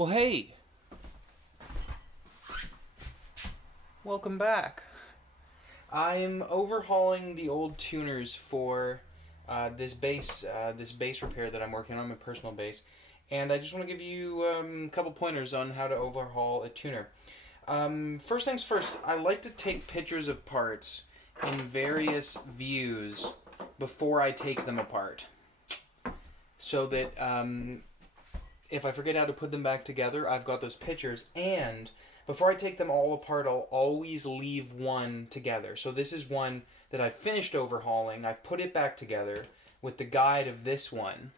Well, hey, welcome back. I'm overhauling the old tuners for this bass repair that I'm working on, my personal bass, and I just want to give you a couple pointers on how to overhaul a tuner. First things first, I like to take pictures of parts in various views before I take them apart, so that if I forget how to put them back together, I've got those pictures. And before I take them all apart, I'll always leave one together. So this is one that I've finished overhauling. I've put it back together with the guide of this one.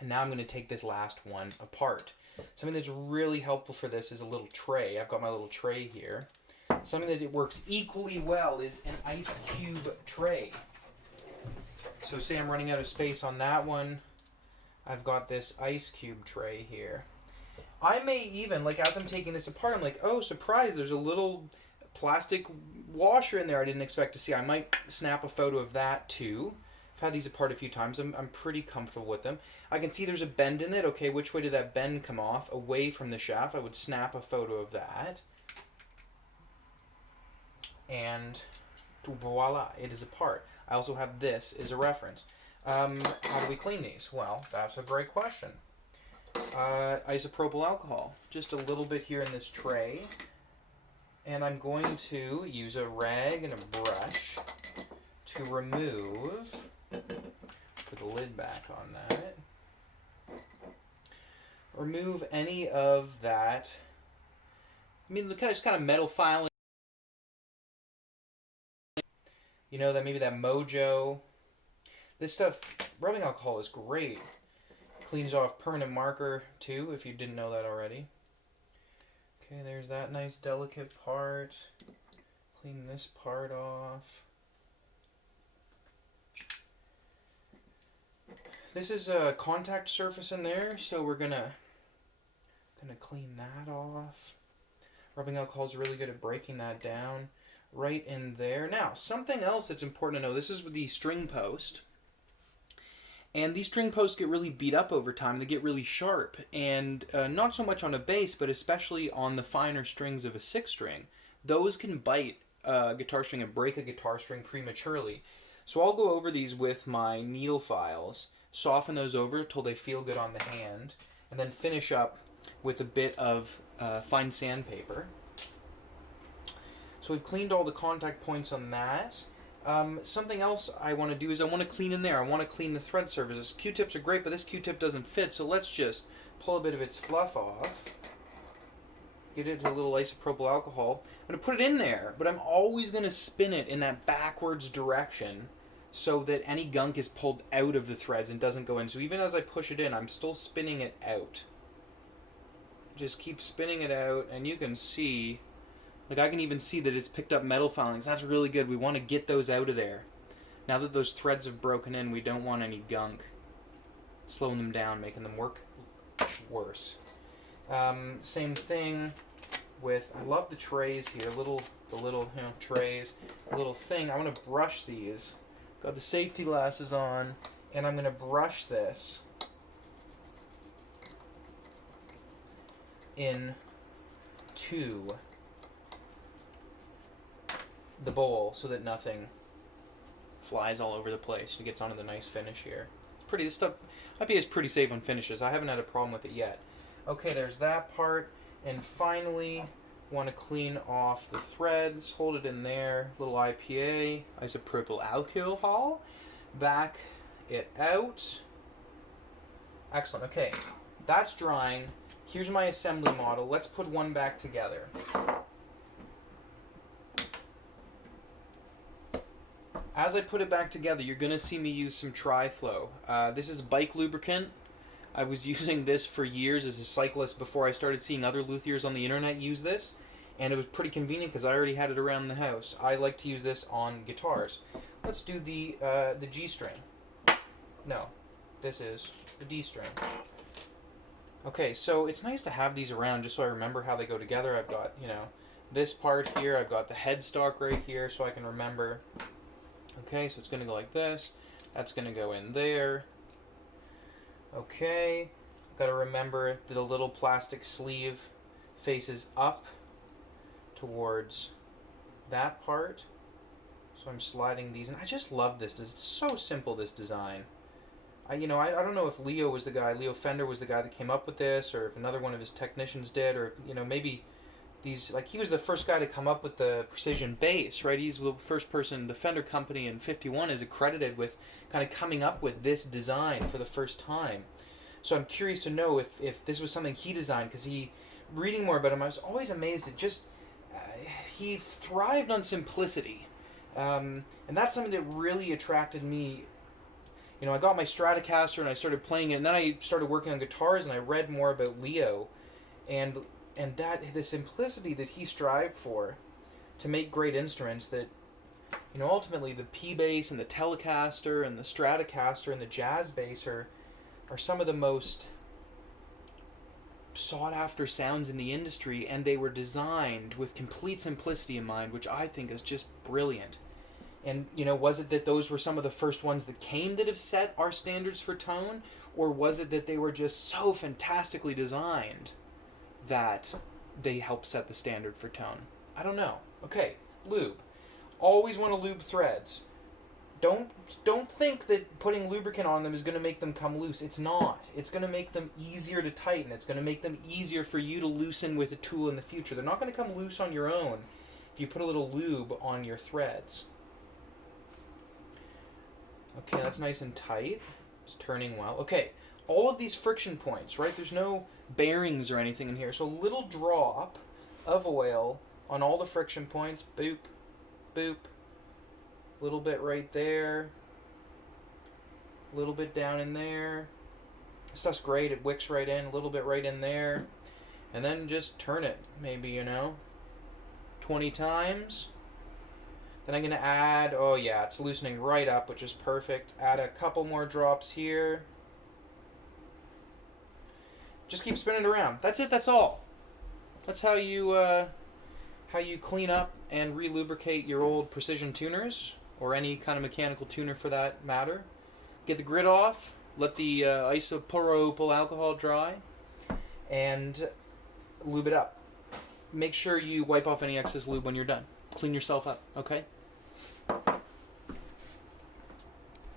And now I'm going to take this last one apart. Something that's really helpful for this is a little tray. I've got my little tray here. Something that it works equally well is an ice cube tray. So say I'm running out of space on that one. I've got this ice cube tray here. I may even, like, as I'm taking this apart, I'm like, oh, surprise, there's a little plastic washer in there I didn't expect to see. I might snap a photo of that too. I've had these apart a few times. I'm pretty comfortable with them. I can see there's a bend in it. Okay, which way did that bend come off? Away from the shaft. I would snap a photo of that. And voila, it is apart. I also have this as a reference. How do we clean these? Well, that's a great question. Isopropyl alcohol. Just a little bit here in this tray. And I'm going to use a rag and a brush to remove, put the lid back on that, remove any of that, just kind of metal filing, you know, that maybe that mojo. This stuff, rubbing alcohol is great. Cleans off permanent marker too, if you didn't know that already. Okay, there's that nice delicate part. Clean this part off. This is a contact surface in there, so we're gonna clean that off. Rubbing alcohol is really good at breaking that down. Right in there. Now, something else that's important to know. This is with the string post. And these string posts get really beat up over time. They get really sharp. And not so much on a bass, but especially on the finer strings of a 6-string. Those can bite a guitar string and break a guitar string prematurely. So I'll go over these with my needle files, soften those over until they feel good on the hand, and then finish up with a bit of fine sandpaper. So we've cleaned all the contact points on that. Something else I want to do is I want to clean in there. I want to clean the thread surfaces. Q-tips are great, but this Q-tip doesn't fit, so let's just pull a bit of its fluff off. Get it to a little isopropyl alcohol. I'm going to put it in there, but I'm always going to spin it in that backwards direction so that any gunk is pulled out of the threads and doesn't go in. So even as I push it in, I'm still spinning it out. Just keep spinning it out, and you can see... Like, I can even see that it's picked up metal filings. That's really good. We want to get those out of there. Now that those threads have broken in, we don't want any gunk slowing them down, making them work worse. Same thing with, I love the trays here, the little trays, little thing. I want to brush these. Got the safety glasses on, and I'm going to brush this into the bowl so that nothing flies all over the place. It gets onto the nice finish here. It's pretty. This stuff IPA is pretty safe on finishes. I haven't had a problem with it yet. Okay, there's that part, and finally, want to clean off the threads. Hold it in there. Little IPA, isopropyl alcohol. Back it out. Excellent. Okay, that's drying. Here's my assembly model. Let's put one back together. As I put it back together, you're going to see me use some Tri-Flow. This is bike lubricant. I was using this for years as a cyclist before I started seeing other luthiers on the internet use this, and it was pretty convenient because I already had it around the house. I like to use this on guitars. Let's do the G string. No, this is the D string. Okay, so it's nice to have these around just so I remember how they go together. I've got, this part here. I've got the headstock right here so I can remember. Okay, so it's going to go like this. That's going to go in there. Okay, Got to remember that the little plastic sleeve faces up towards that part. So I'm sliding these in. I just love this. It's so simple, this design. I don't know if Leo Fender was the guy that came up with this, or if another one of his technicians did, or maybe he was the first guy to come up with the precision bass, right? He's the first person. The Fender company in '51 is accredited with kind of coming up with this design for the first time. So I'm curious to know if this was something he designed, because reading more about him, I was always amazed at just he thrived on simplicity, and that's something that really attracted me. I got my Stratocaster and I started playing it, and then I started working on guitars and I read more about Leo, and that the simplicity that he strived for to make great instruments, that ultimately the P bass and the Telecaster and the Stratocaster and the jazz bass are some of the most sought after sounds in the industry, and they were designed with complete simplicity in mind, which I think is just brilliant. And, was it that those were some of the first ones that came that have set our standards for tone? Or was it that they were just so fantastically designed that they helped set the standard for tone? I don't know. Okay, lube. Always want to lube threads. Don't think that putting lubricant on them is going to make them come loose. It's not. It's going to make them easier to tighten. It's going to make them easier for you to loosen with a tool in the future. They're not going to come loose on your own if you put a little lube on your threads. Okay, that's nice and tight. It's turning well. Okay, all of these friction points, right? There's no bearings or anything in here. So a little drop of oil on all the friction points. Boop, boop. A little bit right there. A little bit down in there. This stuff's great. It wicks right in. A little bit right in there. And then just turn it, maybe, 20 times. Then I'm going to add, oh yeah, it's loosening right up, which is perfect. Add a couple more drops here. Just keep spinning it around. That's it, that's all. That's how you clean up and re-lubricate your old precision tuners, or any kind of mechanical tuner for that matter. Get the grit off, let the isopropyl alcohol dry, and lube it up. Make sure you wipe off any excess lube when you're done. Clean yourself up, okay?